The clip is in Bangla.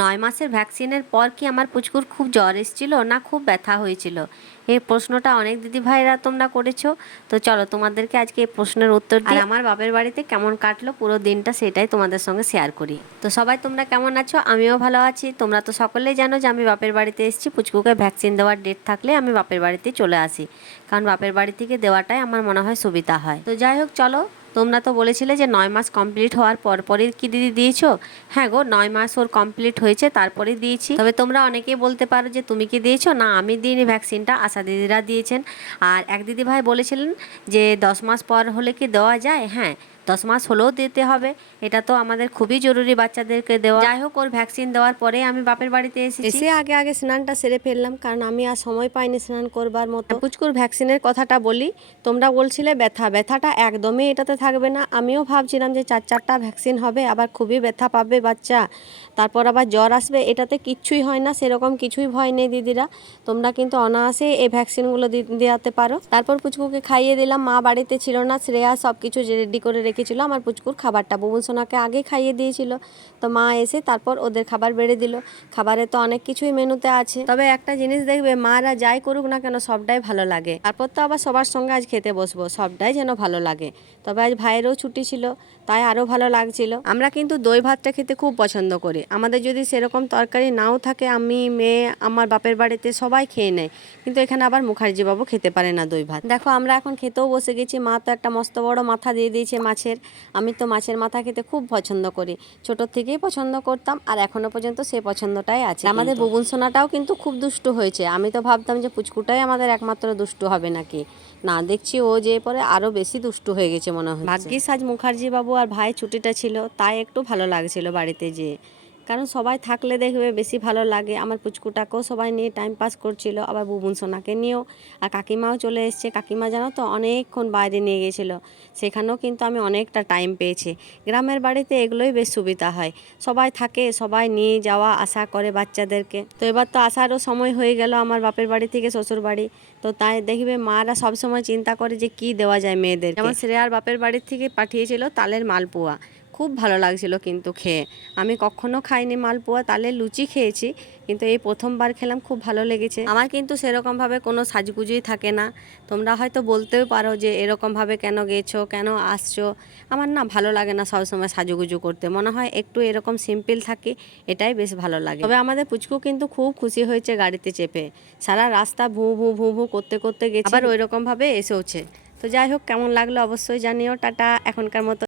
৯ মাসের ভ্যাকসিনের পর কি আমার পুচকুর খুব জ্বর এসেছিল না খুব ব্যথা হয়েছিল? এই প্রশ্নটা অনেক দিদিভাইরা তোমরা করেছো। তো চলো তোমাদেরকে আজকে এই প্রশ্নের উত্তর দিই। আর আমার বাপের বাড়িতে কেমন কাটলো পুরো দিনটা সেটাই তোমাদের সঙ্গে শেয়ার করি। তো সবাই তোমরা কেমন আছো? আমিও ভালো আছি। তোমরা তো সকলেই জানো যে আমি বাপের বাড়িতে এসেছি। পুচকুকে ভ্যাকসিন দেওয়ার ডেট থাকলে আমি বাপের বাড়িতে চলে আসি, কারণ বাপের বাড়ি থেকে দেওয়াটাই আমার মনে হয় সুবিধা হয়। তো যাই হোক, চলো। তোমরা তো বলেছিলে যে 9 মাস কমপ্লিট হওয়ার পরপরই কি দিদি দিয়েছো? হ্যাঁ গো, 9 মাস ওর কমপ্লিট হয়েছে তারপরেই দিয়েছি। তবে তোমরা অনেকেই বলতে পারো যে তুমি কি দিয়েছো? না, আমি দিইনি ভ্যাকসিনটা, আশা দিদিরা দিয়েছেন। আর এক দিদি ভাই বলেছিলেন যে 10 মাস পর হলে কি দেওয়া যায়? হ্যাঁ, 10 মাস হলেও দিতে হবে। এটা তো আমাদের খুবই জরুরি বাচ্চাদেরকে দেওয়া। যাই হোক, ওর ভ্যাকসিন দেওয়ার পরে আমি বাপের বাড়িতে এসে আগে আগে স্নানটা সেরে ফেললাম, কারণ আমি আর সময় পাইনি স্নান করবার মতো। পুচকুর ভ্যাকসিনের কথাটা বলি। তোমরা বলছিলে ব্যথাটা একদমই এটাতে থাকবে না। আমিও ভাবছিলাম যে 4টা ভ্যাকসিন হবে, আবার খুবই ব্যথা পাবে বাচ্চা, তারপর আবার জ্বর আসবে। এটাতে কিচ্ছুই হয় না, সেরকম কিছুই ভয় নেই দিদিরা। তোমরা কিন্তু অনায়াসে এই ভ্যাকসিনগুলো দেওয়াতে পারো। তারপর পুচকুকে খাইয়ে দিলাম। মা বাড়িতে ছিল না, শ্রেয়া সব কিছু রেডি করে রেখেছিল আমার পুচকুর খাবারটা। বুবুন সোনাকে আগে খাইয়ে দিয়েছিল, তো মা এসে তারপর ওদের খাবার বেড়ে দিল। খাবারে তো অনেক কিছুই মেনুতে আছে, তবে একটা জিনিস দেখবে, মারা যাই করুক না কেন সবটাই ভালো লাগে। তারপর তো আবার সবার সঙ্গে আজ খেতে বসবো, সবটাই যেন ভালো লাগে। তবে আজ ভাইয়েরও ছুটি ছিল, তাই আরও ভালো লাগছিল। আমরা কিন্তু দই ভাতটা খেতে খুব পছন্দ করি। আমাদের যদি সেরকম তরকারি নাও থাকে, আমি, মেয়ে, আমার বাপের বাড়িতে সবাই খেয়ে নেয়, কিন্তু এখানে আবার মুখার্জি বাবু খেতে পারে না দই ভাত। দেখো, আমরা এখন খেতেও বসে গেছি। মা তো একটা মস্ত বড় মাথা দিয়ে দিয়েছে মাছের। আমি তো মাছের মাথা খেতে খুব পছন্দ করি, ছোটোর থেকেই পছন্দ করতাম, আর এখনো পর্যন্ত সেই পছন্দটাই আছে। আমাদের বুবুন সোনাটাও কিন্তু খুব দুষ্টু হয়েছে। আমি তো ভাবতাম যে পুচকুটাই আমাদের একমাত্র দুষ্টু হবে নাকি, না, দেখছি ও যে পরে আরও বেশি দুষ্টু হয়ে গেছে মনে হয়। ভাগ্যিস আজ মুখার্জি বাবু আর ভাই ছুটিটা ছিল, তাই একটু ভালো লাগছিল বাড়িতে যেয়ে। কারণ সবাই থাকলে দেখবে বেশি ভালো লাগে। আমার পুচকুটাকেও সবাই নিয়ে টাইম পাস করছিল, আবার বুবুন সোনাকে নিয়েও। আর কাকিমাও চলে এসছে। কাকিমা জানো তো অনেকক্ষণ বাইরে নিয়ে গেছিলো, সেখানেও কিন্তু আমি অনেকটা টাইম পেয়েছি। গ্রামের বাড়িতে এগুলোই বেশ সুবিধা হয়, সবাই থাকে, সবাই নিয়ে যাওয়া আসা করে বাচ্চাদেরকে। তো এবার তো আসারও সময় হয়ে গেল আমার বাপের বাড়ি থেকে শ্বশুর বাড়ি। তো তাই দেখবে মারা সবসময় চিন্তা করে যে কি দেওয়া যায় মেয়েদের। যেমন শ্রেয়ার বাপের বাড়ির থেকে পাঠিয়েছিল তালের মালপোয়া, খুব ভালো লাগছিল কিন্তু খেয়ে। আমি কখনো খাইনি মালপোয়া, তালের লুচি খেয়েছি, কিন্তু এই প্রথমবার খেলাম, খুব ভালো লেগেছে। আমার কিন্তু সেরকমভাবে কোনো সাজগুজুই থাকে না। তোমরা হয়তো বলতেও পারো যে এরকমভাবে কেন গেছো, কেন আসছো। আমার না ভালো লাগে না সবসময় সাজুগুজু করতে, মনে হয় একটু এরকম সিম্পল থাকি, এটাই বেশ ভালো লাগে। তবে আমাদের পুচকু কিন্তু খুব খুশি হয়েছে গাড়িতে চেপে। সারা রাস্তা ভু ভু ভু ভু করতে করতে গেছে, আবার ওই রকমভাবে এসেওছে। তো যাই হোক, কেমন লাগলো অবশ্যই জানিও। টাটা এখনকার মতো।